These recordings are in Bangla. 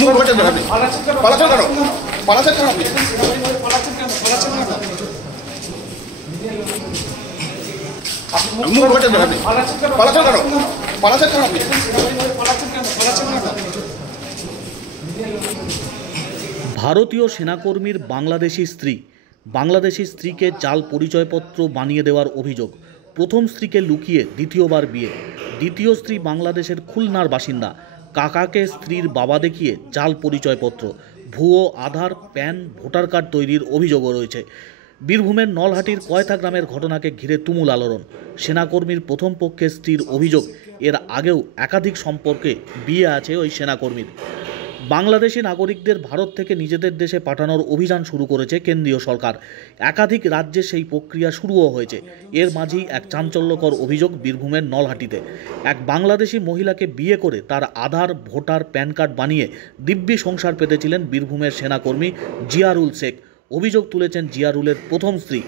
মুখ ঘটে দেন আপনি পালাচ্ছেন কেন পালাচ্ছেন কেন আপনি মুখ ঘটে দেন আপনি পালাচ্ছেন কেন পালাচ্ছেন কেন আপনি ভারতীয় সেনাকর্মীর বাংলাদেশি স্ত্রীকে জাল পরিচয়পত্র বানিয়ে দেওয়ার অভিযোগ। প্রথম স্ত্রীকে লুকিয়ে দ্বিতীয়বার বিয়ে। দ্বিতীয় স্ত্রী বাংলাদেশের খুলনার বাসিন্দা। কাকাকে স্ত্রীর বাবা দেখিয়ে জাল পরিচয়পত্র, ভুয়ো আধার, প্যান, ভোটার কার্ড তৈরির অভিযোগও রয়েছে। বীরভূমের নলহাটির কয়থা গ্রামের ঘটনাকে ঘিরে তুমুল আলোড়ন। সেনাকর্মীর প্রথম পক্ষের স্ত্রীর অভিযোগ, এর আগেও একাধিক সম্পর্কে বিয়ে আছে ওই সেনাকর্মীর। বাংলাদেশি নাগরিকদের ভারত থেকে নিজেদের দেশে পাঠানোর অভিযান শুরু করেছে কেন্দ্রীয় সরকার। একাধিক রাজ্যে সেই প্রক্রিয়া শুরুও হয়েছে। এর মাঝেই এক চাঞ্চল্যকর অভিযোগ বীরভূমের নলহাটিতে। এক বাংলাদেশি মহিলাকে বিয়ে করে তার আধার, ভোটার, প্যান কার্ড বানিয়ে দিব্যি সংসার পেতেছিলেন বীরভূমের সেনাকর্মী জিয়ারুল শেখ। অভিযোগ তুলেছেন জিয়ারুলের প্রথম স্ত্রী।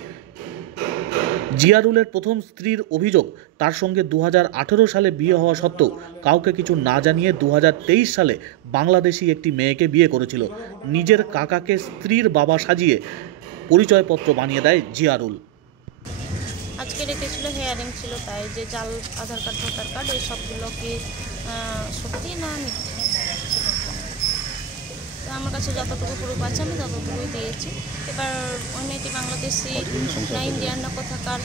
জিয়ারুলের প্রথম স্ত্রীর অভিযোগ, তার সঙ্গে 2018 সালে বিয়ে হওয়া সত্ত্বেও কাউকে কিছু না জানিয়ে 2023 সালে বাংলাদেশি একটি মেয়েকে বিয়ে করেছিল। নিজের কাকাকে স্ত্রীর বাবা সাজিয়ে পরিচয়পত্র বানিয়ে দেয় জিয়ারুল। আজকে রেখেছিল, হেয়ারিং ছিল, তাই যে জাল আধার কার্ড, ভোটার কার্ড এই সবগুলো কি সত্যি না মিথ্যে, আমার কাছে যতটুকু প্রুফ আছে আমি ততটুকুই দিয়েছি। এবার ওই মেয়েটি বাংলাদেশি না ইন্ডিয়ান না কোথাকার,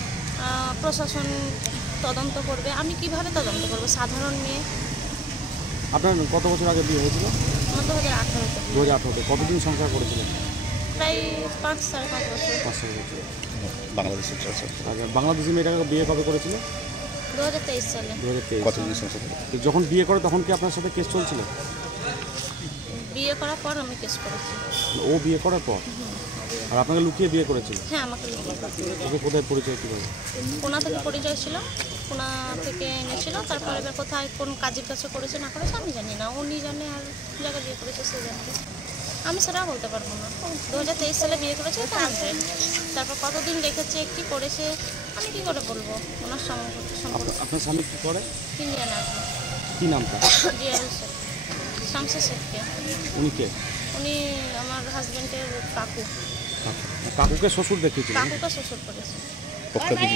প্রশাসন তদন্ত করবে। আমি কিভাবে তদন্ত করবো? সাধারণ মেয়ে। আপনার কত বছর আগে বিয়ে হয়েছিল? আমার 2018-তে। 2018-তে কতদিন সংসার করেছিলেন? প্রায় 5-5.5 বছর। 5 বছর। বাংলাদেশের বাংলাদেশি মেয়েটাকে বিয়ে কবে করেছিল? 2023 সালে। 2023। কতদিন সংসার যখন বিয়ে করে তখন কি আপনার সাথে কেস চলছিল? বিয়ে করার পর আমি কেস করেছি। ও বিয়ে করার পর? আর আপনাকে লুকিয়ে বিয়ে করেছিল? হ্যাঁ, আমাকে লুকিয়ে। ওকে কোথায় পরিচয় কীভাবে? পুনা থেকে পরিচয় ছিল, পুনা থেকে এনেছিল। তারপর এবার কোথায় কোন কাজের কাছে করেছে না করেছে আমি জানি না, উনি জানে। আর জায়গায় বিয়ে করেছে সে জানে, আমি সেটা বলতে পারবো না। 2023 সালে বিয়ে করেছে, তারপর কতদিন রেখেছে, কি করেছে আমি কি করে বলবো? ওনার সম্পর্ক। আপনার স্বামী কী করে? Indian army. কী নামটা? জিয়ারুল শেখ। শামসের শেখকে। উনি কে? উনি আমার হাজবেন্ডের কাকু। কাকুকে শ্বশুর দেখিয়েছিল? কাকুকে শ্বশুর করেছে।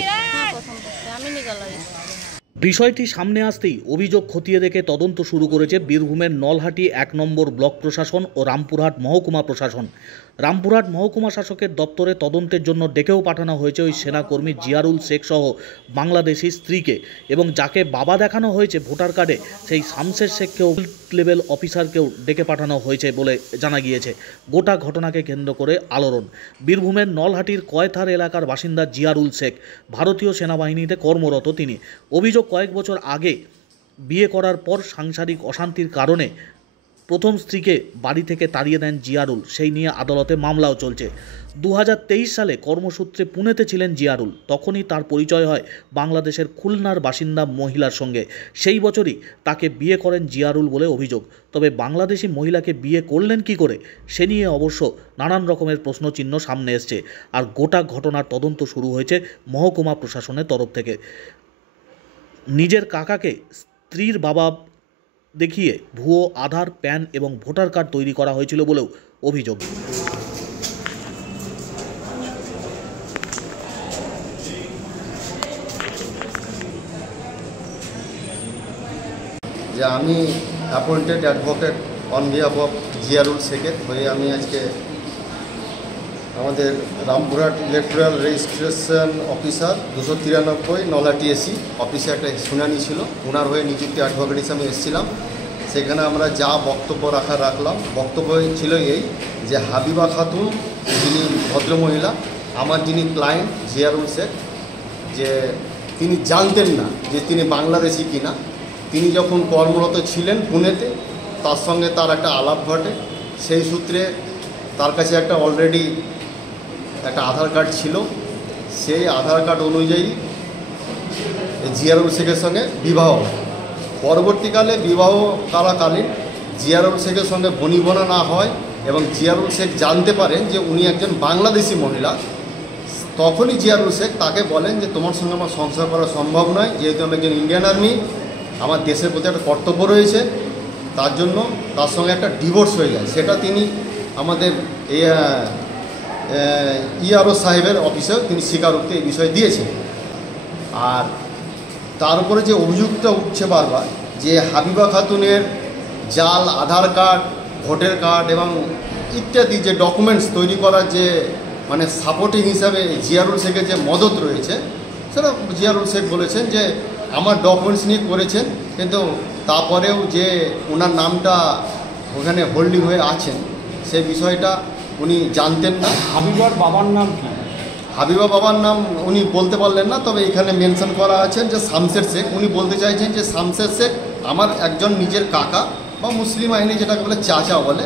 হ্যাঁ, প্রথম পক্ষে আমি নিগালাই। বিষয়টি সামনে আসতেই অভিযোগ খতিয়ে দেখে তদন্ত শুরু করেছে বীরভূমের নলহাটি 1 নম্বর ব্লক প্রশাসন ও রামপুরহাট মহকুমা প্রশাসন। রামপুরহাট মহকুমা শাসকের দপ্তরে তদন্তের জন্য ডেকেও পাঠানো হয়েছে ওই সেনাকর্মী জিয়ারুল শেখ সহ বাংলাদেশি স্ত্রীকে, এবং যাকে বাবা দেখানো হয়েছে ভোটার কার্ডে সেই শামসের শেখকেও লেভেল অফিসারকেও ডেকে পাঠানো হয়েছে বলে জানা গিয়েছে। গোটা ঘটনাকে কেন্দ্র করে আলোড়ন। বীরভূমের নলহাটির কয়থার এলাকার বাসিন্দা জিয়ারুল শেখ, ভারতীয় সেনাবাহিনীতে কর্মরত তিনি। অভিযোগ, কয়েক বছর আগে বিয়ে করার পর সাংসারিক অশান্তির কারণে প্রথম স্ত্রীকে বাড়ি থেকে তাড়িয়ে দেন জিয়ারুল। সেই নিয়ে আদালতে মামলাও চলছে। 2023 সালে কর্মসূত্রে পুনেতে ছিলেন জিয়ারুল। তখনই তার পরিচয় হয় বাংলাদেশের খুলনার বাসিন্দা মহিলার সঙ্গে। সেই বছরই তাকে বিয়ে করেন জিয়ারুল বলে অভিযোগ। তবে বাংলাদেশি মহিলাকে বিয়ে করলেন কি করে, সে নিয়ে অবশ্য নানান রকমের প্রশ্নচিহ্ন সামনে এসছে। আর গোটা ঘটনার তদন্ত শুরু হয়েছে মহকুমা প্রশাসনের তরফ থেকে। নিজের কাকাকে স্ত্রীর বাবা দেখিয়ে ভুয়ো আধার, প্যান এবং ভোটার কার্ড তৈরি করা হয়েছিল বলেও অভিযোগ। যে আমি appointed advocate on behalf of Jiarul শেখের হয়ে আমি আজকে আমাদের Rampurhat electoral registration officer 293 Nalhati AC অফিসে একটা শুনানি ছিল, ওনার হয়ে নিযুক্ত অ্যাডভোকেট হিসাবে এসেছিলাম। সেখানে আমরা যা বক্তব্য রাখলাম, বক্তব্য ছিল এই যে হাবিবা খাতুন যিনি ভদ্রমহিলা, আমার যিনি ক্লায়েন্ট জিয়ারুল শেখ, যে তিনি জানতেন না যে তিনি বাংলাদেশি কিনা। তিনি যখন কর্মরত ছিলেন পুনেতে, তার সঙ্গে তার একটা আলাপ ঘটে। সেই সূত্রে তার কাছে একটা অলরেডি একটা আধার কার্ড ছিল। সেই আধার কার্ড অনুযায়ী জিয়ারুল শেখের সঙ্গে বিবাহ হয়। পরবর্তীকালে বিবাহ কালীন জিয়ারুল শেখের সঙ্গে বনিবনা না হয় এবং জিয়ারুল শেখ জানতে পারেন যে উনি একজন বাংলাদেশি মহিলা। তখনই জিয়ারুল শেখ তাকে বলেন যে তোমার সঙ্গে আমার সংসার করা সম্ভব নয়, যেহেতু আমি একজন ইন্ডিয়ান আর্মি, আমার দেশের প্রতি একটা কর্তব্য রয়েছে। তার জন্য তার সঙ্গে একটা ডিভোর্স হয়ে যায়, সেটা তিনি আমাদের ইআরও সাহেবের অফিসেও তিনি স্বীকারোক্তি এই বিষয়ে দিয়েছেন। আর তার উপরে যে অভিযোগটা উঠছে বারবার যে হাবিবা খাতুনের জাল আধার কার্ড, ভোটার কার্ড এবং ইত্যাদি যে ডকুমেন্টস তৈরি করার যে মানে সাপোর্টিং হিসাবে জিয়ারুল শেখের যে মদত রয়েছে, সেটা জিয়ারুল শেখ বলেছেন যে আমার ডকুমেন্টস নিয়ে করেছেন, কিন্তু তারপরেও যে ওনার নামটা ওখানে হোল্ডিং হয়ে আছেন সেই বিষয়টা উনি জানতেন না। হাবিবার বাবার নাম কি? হাবিবা বাবার নাম উনি বলতে পারলেন না, তবে এখানে মেনশন করা আছেন যে শামশের শেখ। উনি বলতে চাইছেন যে শামশের শেখ আমার একজন নিজের কাকা বা মুসলিম আইনে যেটাকে বলে চাচা বলে।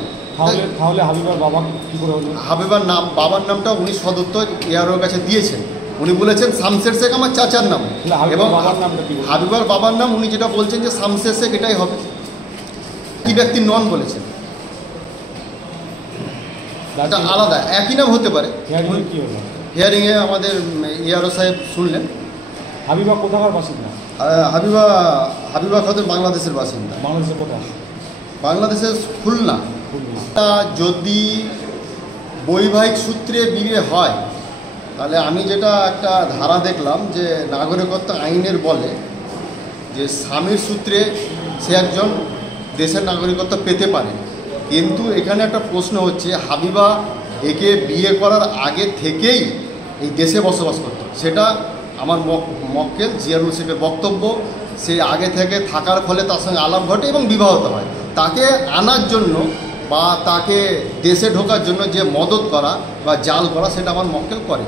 তাহলে হাবিবার বাবা কি করে হলো? হাবিবার নাম, বাবার নামটা উনি সদুত্তর এআরওর কাছে দিয়েছেন। উনি বলেছেন শামশের শেখ আমার চাচার নাম, এবং হাবিবার বাবার নাম উনি যেটা বলছেন যে শামশের শেখ এটাই হবে, কি ব্যক্তি নন বলেছেন। এটা আলাদা, একই নাম হতে পারে। কি হলো হিয়ারিংয়ে আমাদের এআরও সাহেব শুনলেন। হাবিবা কোথাকার বাসিন্দা? হাবিবা খাতুন বাংলাদেশের বাসিন্দা। বাংলাদেশের কোথায়? বাংলাদেশের খুলনা। যদি বৈবাহিক সূত্রে বিয়ে হয় তাহলে আমি যেটা একটা ধারা দেখলাম যে নাগরিকত্ব আইনের বলে যে স্বামীর সূত্রে সে একজন দেশের নাগরিকত্ব পেতে পারে, কিন্তু এখানে একটা প্রশ্ন হচ্ছে হাবিবা একে বিয়ে করার আগে থেকেই এই দেশে বসবাস করত, সেটা আমার মক্কেল জিয়ারুল শেখের বক্তব্য। সে আগে থেকে থাকার ফলে তার সঙ্গে আলাপ ঘটে এবং বিবাহিত হয়। তাকে আনার জন্য বা তাকে দেশে ঢোকার জন্য যে মদত করা বা জাল করা সেটা আমার মক্কেল করে।